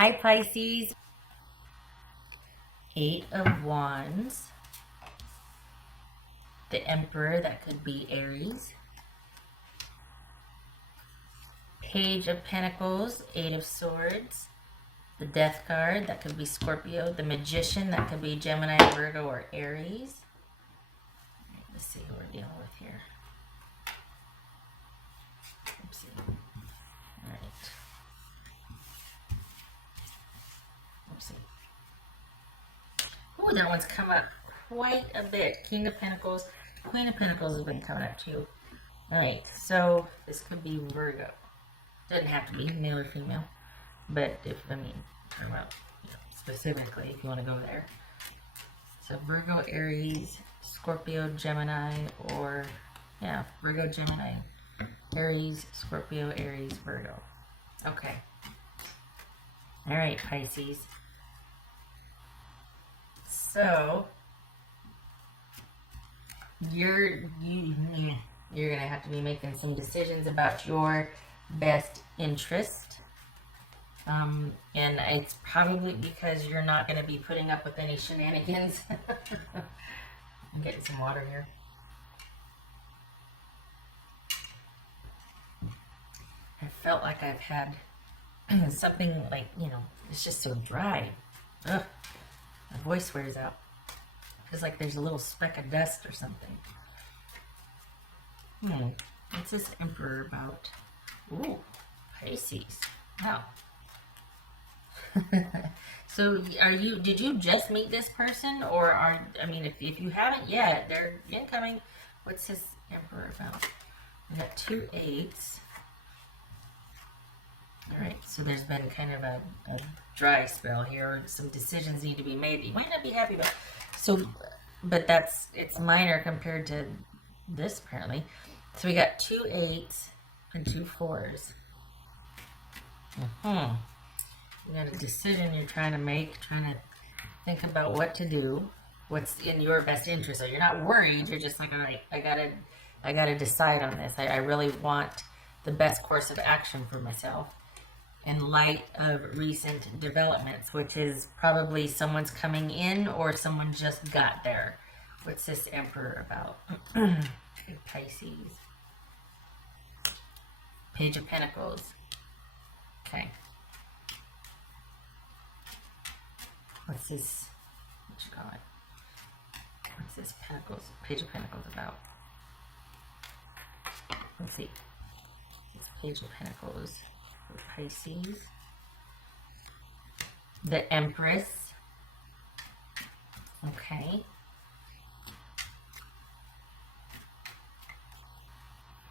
Hi Pisces, Eight of Wands, the Emperor, that could be Aries, Page of Pentacles, Eight of Swords, the Death card, that could be Scorpio, the Magician, that could be Gemini, Virgo, or Aries. Let's see who we're dealing with here. Oopsie. All right. Oopsie. Ooh, that one's come up quite a bit. King of Pentacles, Queen of Pentacles has been coming up too. All right, so this could be Virgo. Doesn't have to be male or female, but if talking about specifically, if you want to go there. So Virgo, Aries, Scorpio, Gemini, or yeah, Virgo, Gemini, Aries, Scorpio, Aries, Virgo. Okay. All right, Pisces. So you're gonna have to be making some decisions about your best interest. And it's probably because you're not going to be putting up with any shenanigans. I'm getting some water here. I felt like I've had something like, it's just so dry. Ugh, my voice wears out. Feels like there's a little speck of dust or something. What's this Emperor about? Ooh, Pisces. Wow. So did you just meet this person, or if you haven't yet, they're incoming. What's this Emperor about? We got 2 8s. All right, so there's been kind of a dry spell here. Some decisions need to be made that you might not be happy about. So, but it's minor compared to this apparently. So we got 2 8s and 2 4s. You got a decision you're trying to make, trying to think about what to do, what's in your best interest. So you're not worried. You're just like, all right, I gotta decide on this. I really want the best course of action for myself in light of recent developments, which is probably someone's coming in or someone just got there. What's this Emperor about? Pisces. Page of Pentacles. Okay. What's this? What you call it? What's this Pentacles? Page of Pentacles about? Let's see. It's Page of Pentacles for Pisces. The Empress. Okay.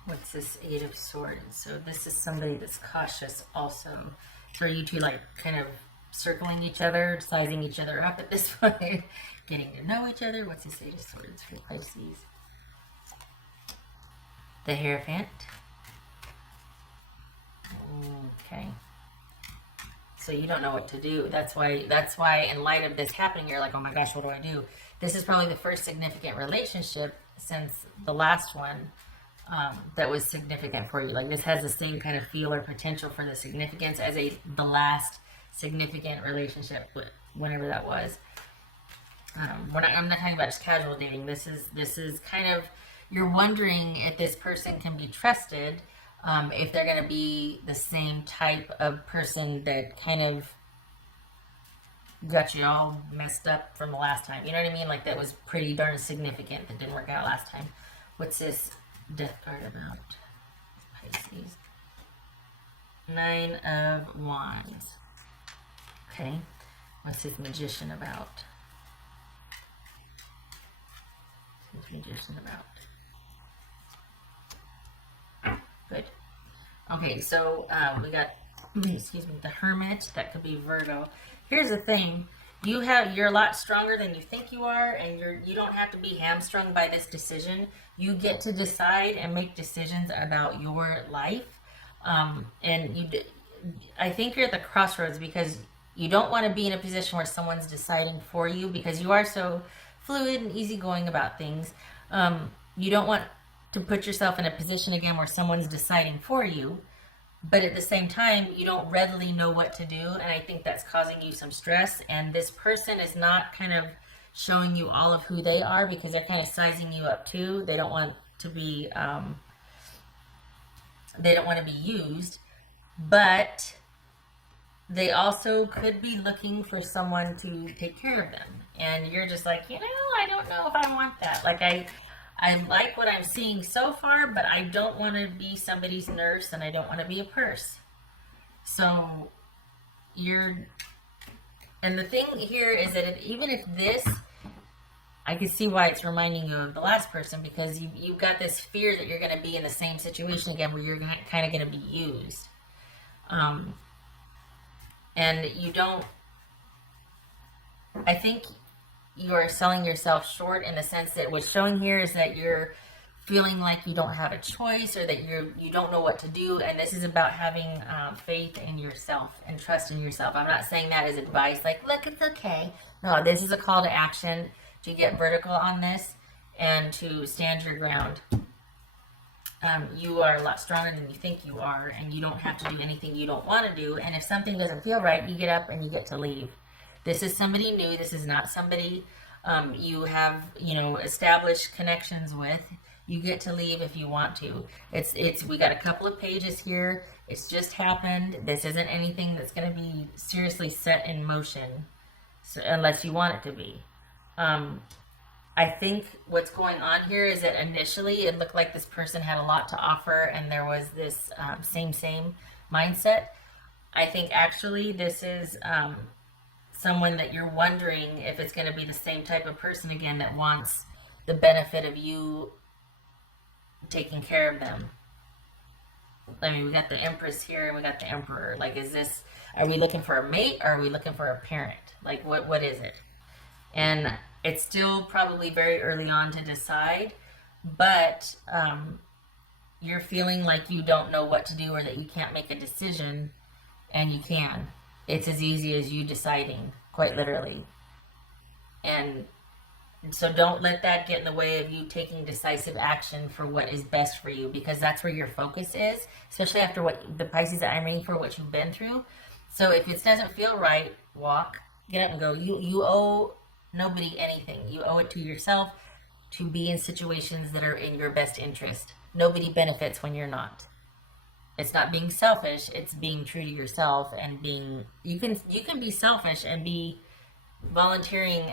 What's this Eight of Swords? So this is somebody that's cautious also. For you two, like, kind of circling each other, sizing each other up at this point, getting to know each other. What's this Eight of Swords for Pisces? The Hierophant. Okay. So you don't know what to do. That's why in light of this happening, you're like, oh my gosh, what do I do? This is probably the first significant relationship since the last one that was significant for you. Like, this has the same kind of feel or potential for the significance as the last significant relationship, whenever that was. I'm not talking about just casual dating. This is kind of, you're wondering if this person can be trusted, if they're going to be the same type of person that kind of got you all messed up from the last time. You know what I mean? Like, that was pretty darn significant that didn't work out last time. What's this Death card about? Pisces. 9 of Wands. Okay. What's his Magician about? What's his Magician about? Good. Okay, so we got, excuse me, the Hermit. That could be Virgo. Here's the thing. You're a lot stronger than you think you are, and you don't have to be hamstrung by this decision. You get to decide and make decisions about your life. I think you're at the crossroads because you don't want to be in a position where someone's deciding for you, because you are so fluid and easygoing about things. You don't want to put yourself in a position again where someone's deciding for you, but at the same time, you don't readily know what to do. And I think that's causing you some stress. And this person is not kind of showing you all of who they are because they're kind of sizing you up too. They don't want to be, used, but they also could be looking for someone to take care of them. And you're just like, I don't know if I want that. Like, I like what I'm seeing so far, but I don't want to be somebody's nurse and I don't want to be a purse. So and the thing here is that even if this, I can see why it's reminding you of the last person, because you've got this fear that you're going to be in the same situation again where you're kind of going to be used. And you don't, I think you are selling yourself short in the sense that what's showing here is that you're feeling like you don't have a choice or that you don't know what to do. And this is about having faith in yourself and trust in yourself. I'm not saying that as advice, like, look, it's okay. No, this is a call to action to get vertical on this and to stand your ground. You are a lot stronger than you think you are, and you don't have to do anything you don't want to do. And if something doesn't feel right, you get up and you get to leave. This is somebody new. This is not somebody you have, established connections with. You get to leave if you want to. We got a couple of pages here. It's just happened. This isn't anything that's going to be seriously set in motion, unless you want it to be. I think what's going on here is that initially it looked like this person had a lot to offer and there was this same mindset. I think actually this is someone that you're wondering if it's going to be the same type of person again that wants the benefit of you taking care of them. I mean, we got the Empress here and we got the Emperor. Like, are we looking for a mate or are we looking for a parent? Like, what is it? And it's still probably very early on to decide, but you're feeling like you don't know what to do or that you can't make a decision, and you can. It's as easy as you deciding, quite literally. And so don't let that get in the way of you taking decisive action for what is best for you, because that's where your focus is, especially after what the Pisces that I'm reading for, what you've been through. So if it doesn't feel right, get up and go. You owe nobody anything. You owe it to yourself to be in situations that are in your best interest. Nobody benefits when you're not. It's not being selfish, it's being true to yourself and you can be selfish and be volunteering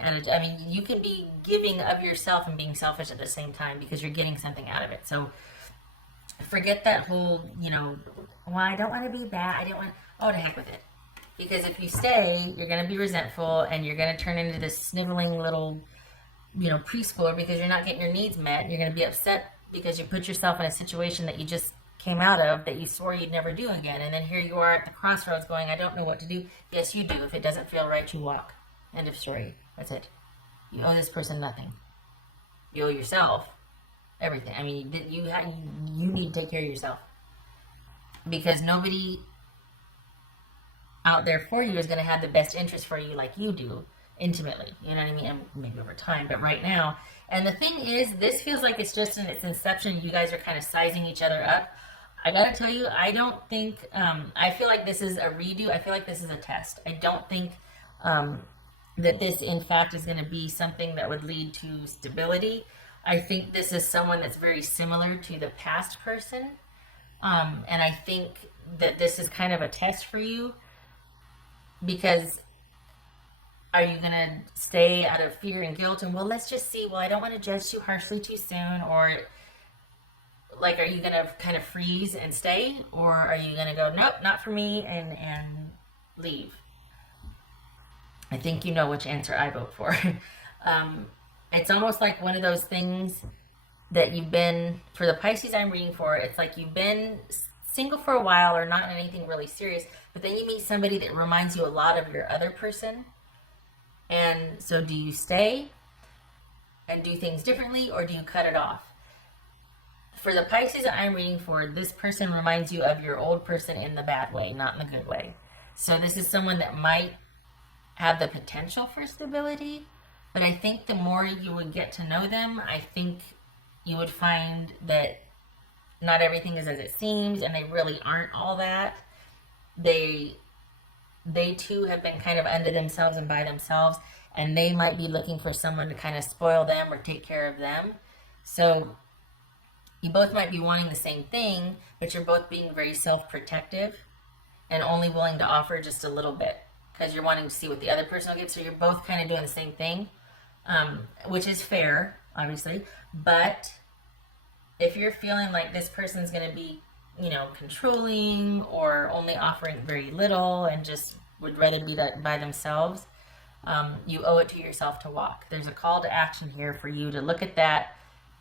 you can be giving of yourself and being selfish at the same time because you're getting something out of it. So forget that whole, well, I don't want to be bad. To heck with it. Because if you stay, you're going to be resentful and you're going to turn into this sniveling little, preschooler because you're not getting your needs met. You're going to be upset because you put yourself in a situation that you just came out of that you swore you'd never do again. And then here you are at the crossroads going, I don't know what to do. Yes, you do. If it doesn't feel right, you walk. End of story. That's it. You owe this person nothing. You owe yourself everything. I mean, you need to take care of yourself. Because nobody out there for you is going to have the best interest for you like you do intimately. You know what I mean? And maybe over time, but right now. And the thing is, this feels like it's just in its inception. You guys are kind of sizing each other up. I got to tell you, I don't think, I feel like this is a redo. I feel like this is a test. I don't think that this, in fact, is going to be something that would lead to stability. I think this is someone that's very similar to the past person. And I think that this is kind of a test for you. Because are you going to stay out of fear and guilt and, well, let's just see, well, I don't want to judge too harshly too soon, or like, are you going to kind of freeze and stay, or are you going to go, nope, not for me, and leave? I think you know which answer I vote for. It's almost like one of those things that you've been, for the Pisces I'm reading for, it's like you've been single for a while or not in anything really serious, but then you meet somebody that reminds you a lot of your other person. And so do you stay and do things differently, or do you cut it off? For the Pisces that I'm reading for, this person reminds you of your old person in the bad way, not in the good way. So this is someone that might have the potential for stability, but I think the more you would get to know them, I think you would find that not everything is as it seems, and they really aren't all that. They too have been kind of under themselves and by themselves, and they might be looking for someone to kind of spoil them or take care of them. So you both might be wanting the same thing, but you're both being very self-protective and only willing to offer just a little bit because you're wanting to see what the other person will give. So you're both kind of doing the same thing, which is fair, obviously. But if you're feeling like this person's going to be, you know, controlling or only offering very little and just would rather be by themselves, you owe it to yourself to walk. There's a call to action here for you to look at that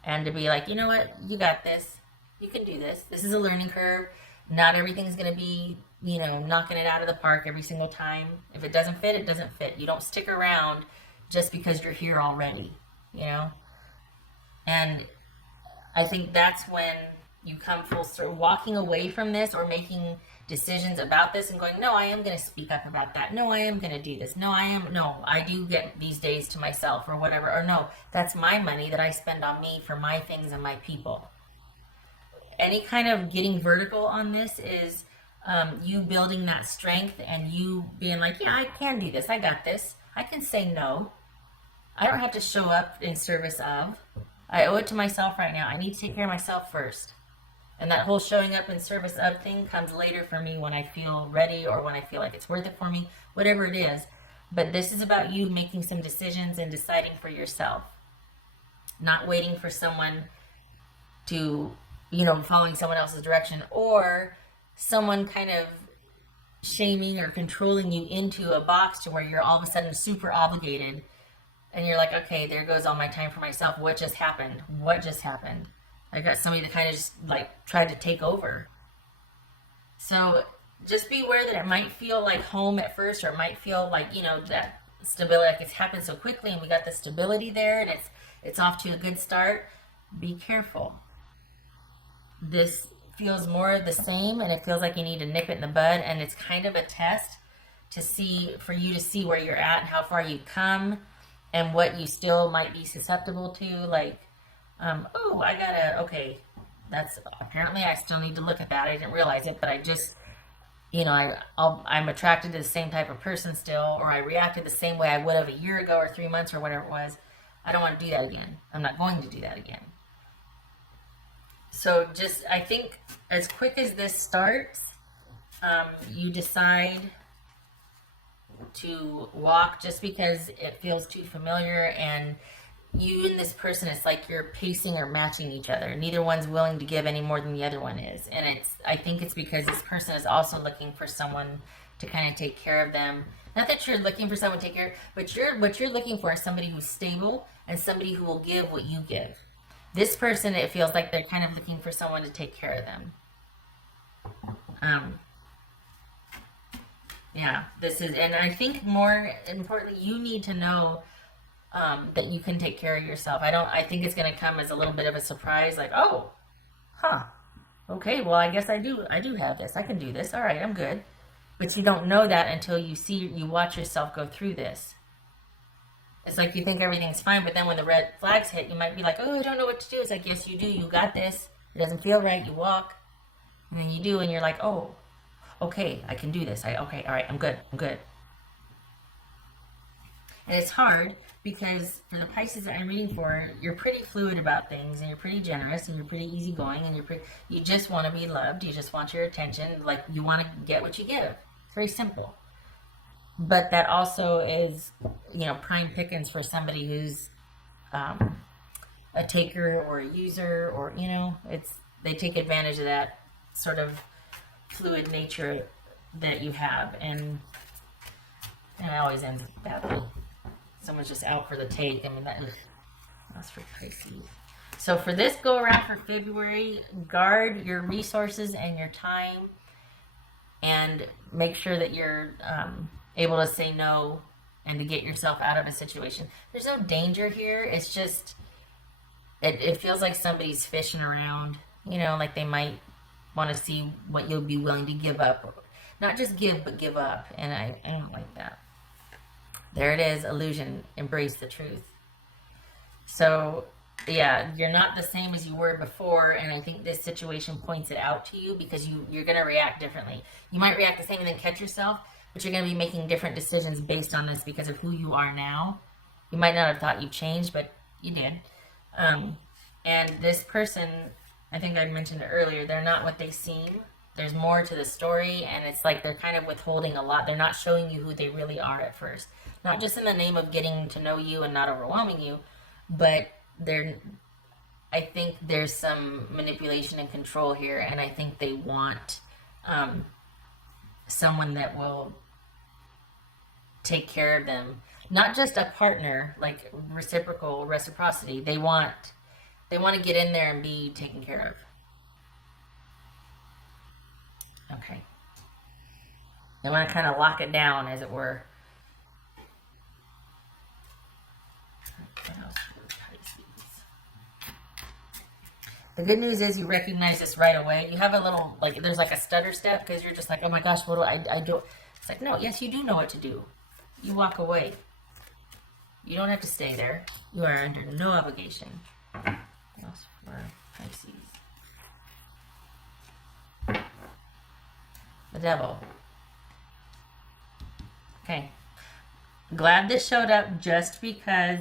and to be like, you know what, you got this. You can do this. This is a learning curve. Not everything's going to be, you know, knocking it out of the park every single time. If it doesn't fit, it doesn't fit. You don't stick around just because you're here already, you know? And I think that's when you come full circle, walking away from this or making decisions about this and going, no, I am going to speak up about that. No, I am going to do this. No, I do get these days to myself or whatever. Or no, that's my money that I spend on me for my things and my people. Any kind of getting vertical on this is you building that strength and you being like, yeah, I can do this. I got this. I can say no. I don't have to show up in service of. I owe it to myself right now. I need to take care of myself first. And that whole showing up in service of thing comes later for me when I feel ready or when I feel like it's worth it for me, whatever it is. But this is about you making some decisions and deciding for yourself. Not waiting for someone to, you know, following someone else's direction or someone kind of shaming or controlling you into a box to where you're all of a sudden super obligated and you're like, okay, there goes all my time for myself. What just happened? What just happened? I got somebody that kind of just like tried to take over. So just be aware that it might feel like home at first, or it might feel like, you know, that stability, like it's happened so quickly and we got the stability there and it's off to a good start. Be careful. This feels more of the same and it feels like you need to nip it in the bud, and it's kind of a test to see, for you to see where you're at and how far you've come and what you still might be susceptible to. Like, oh, okay, that's, apparently I still need to look at that. I didn't realize it, but I just, you know, I'm attracted to the same type of person still, or I reacted the same way I would have a year ago or 3 months or whatever it was. I don't want to do that again. I'm not going to do that again. So just, I think as quick as this starts, you decide to walk just because it feels too familiar, and you and this person, it's like you're pacing or matching each other. Neither one's willing to give any more than the other one is. And I think it's because this person is also looking for someone to kind of take care of them. Not that you're looking for someone to take care, but what you're looking for is somebody who's stable and somebody who will give what you give. This person, it feels like they're kind of looking for someone to take care of them. Yeah, this is, and I think more importantly, you need to know that you can take care of yourself. I think it's going to come as a little bit of a surprise, like, oh, okay, well, I guess I do have this. I can do this. All right, I'm good. But you don't know that until you watch yourself go through this. It's like you think everything's fine, but then when the red flags hit, you might be like, oh, I don't know what to do. It's like, yes, you do. You got this. It doesn't feel right. You walk, and then you do, and you're like, oh, okay, I can do this. Okay, all right, I'm good. And it's hard because for the Pisces that I'm reading for, you're pretty fluid about things, and you're pretty generous, and you're pretty easygoing, and you just want to be loved. You just want your attention. Like, you want to get what you give. It's very simple. But that also is, you know, prime pickings for somebody who's a taker or a user, or, you know, they take advantage of that sort of fluid nature that you have, and it always ends badly. Someone's just out for the take. I mean, that's for Pisces. So for this go around for February, guard your resources and your time, and make sure that you're able to say no and to get yourself out of a situation. There's no danger here. It's just, it feels like somebody's fishing around, you know, like they might want to see what you'll be willing to give up. Not just give, but give up. And I don't like that. There it is, illusion. Embrace the truth. So Yeah, you're not the same as you were before, and I think this situation points it out to you because you're going to react differently. You might react the same and then catch yourself, but you're going to be making different decisions based on this because of who you are now. You might not have thought you changed, but you did. Um, and this person, I think I mentioned it earlier, they're not what they seem. There's more to the story, and it's like they're kind of withholding a lot. They're not showing you who they really are at first. Not just in the name of getting to know you and not overwhelming you, but they're I think there's some manipulation and control here, and I think they want someone that will take care of them, not just a partner, like reciprocity. They want to get in there and be taken care of. Okay, they want to kind of lock it down, as it were. What else? The good news is you recognize this right away. You have a little, like, there's like a stutter step because you're just like, oh my gosh, what do I do? It's like, no, yes, you do know what to do. You walk away. You don't have to stay there. You are under no obligation. What else for Pisces? The devil. Okay. Glad this showed up just because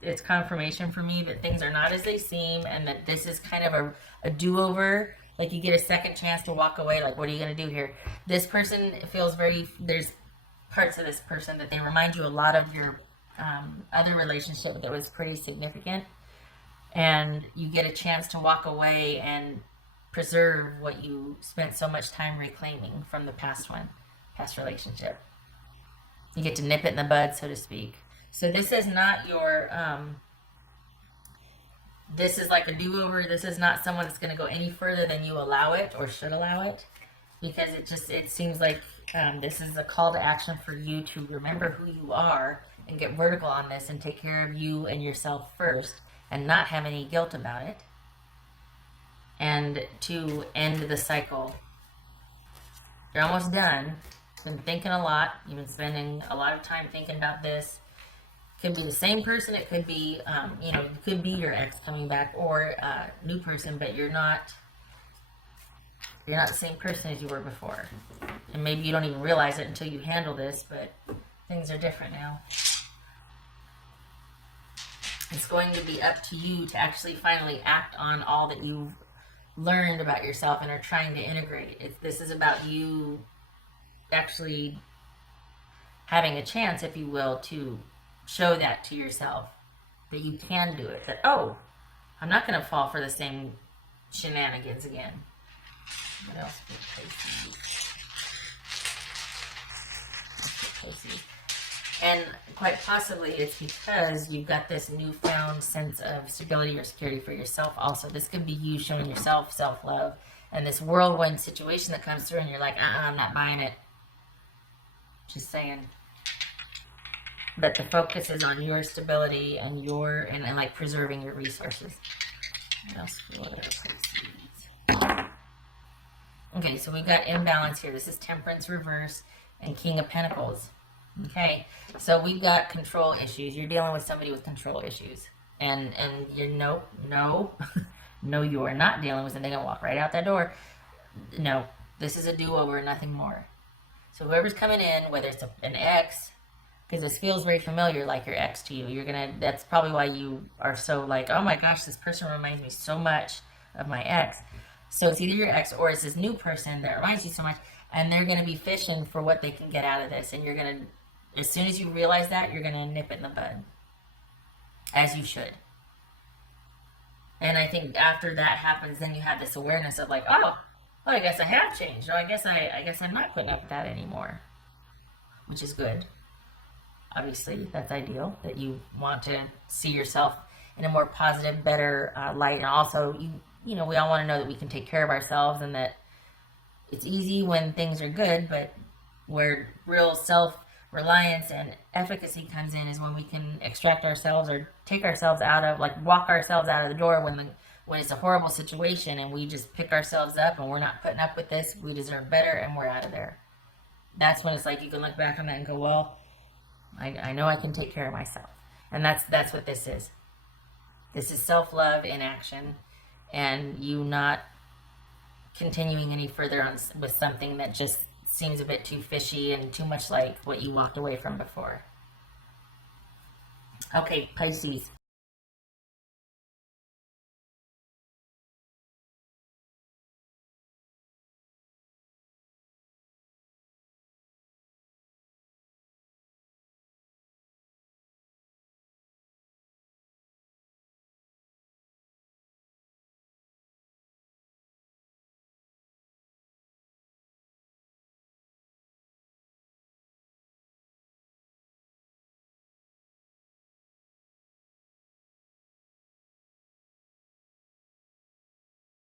it's confirmation for me that things are not as they seem and that this is kind of a do-over. Like you get a second chance to walk away. Like, what are you going to do here? This person feels there's parts of this person that they remind you a lot of your other relationship that was pretty significant. And you get a chance to walk away and preserve what you spent so much time reclaiming from the past relationship. You get to nip it in the bud, so to speak. So this is not your, this is like a do-over. This is not someone that's going to go any further than you allow it or should allow it. Because it seems like this is a call to action for you to remember who you are and get vertical on this and take care of you and yourself first and not have any guilt about it. And to end the cycle. You're almost done. Been thinking a lot. You've been spending a lot of time thinking about this. Could be the same person. It could be, it could be your ex coming back or a new person, but you're not the same person as you were before. And maybe you don't even realize it until you handle this, but things are different now. It's going to be up to you to actually finally act on all that you've learned about yourself and are trying to integrate. This is about you actually having a chance, if you will, to show that to yourself that you can do it. That, oh, I'm not going to fall for the same shenanigans again. What else for Pisces? And quite possibly it's because you've got this newfound sense of stability or security for yourself also. This could be you showing yourself self-love and this whirlwind situation that comes through and you're like, I'm not buying it. Just saying. But the focus is on your stability and and like preserving your resources. What else for Pisces? Okay, so we've got imbalance here. This is Temperance reverse and King of Pentacles. Okay, so we've got control issues. You're dealing with somebody with control issues. And you're no, you are not dealing with them. They're going to walk right out that door. No, this is a do-over, nothing more. So whoever's coming in, whether it's an ex, because this feels very familiar, like your ex to you, that's probably why you are so like, oh my gosh, this person reminds me so much of my ex. So it's either your ex or it's this new person that reminds you so much, and they're going to be fishing for what they can get out of this. And you're going to, as soon as you realize that, you're going to nip it in the bud. As you should. And I think after that happens, then you have this awareness of like, oh, well, I guess I have changed. Oh, I guess I'm not putting up with that anymore. Which is good. Obviously, that's ideal. That you want to see yourself in a more positive, better light. And also, we all want to know that we can take care of ourselves and that it's easy when things are good, but where real self-reliance and efficacy comes in is when we can extract ourselves or take ourselves out of, like walk ourselves out of the door when it's a horrible situation and we just pick ourselves up and we're not putting up with this, we deserve better and we're out of there. That's when it's like you can look back on that and go, well, I know I can take care of myself. And that's what this is. This is self-love in action, and you not continuing any further on with something that just seems a bit too fishy and too much like what you walked away from before. Okay, Pisces.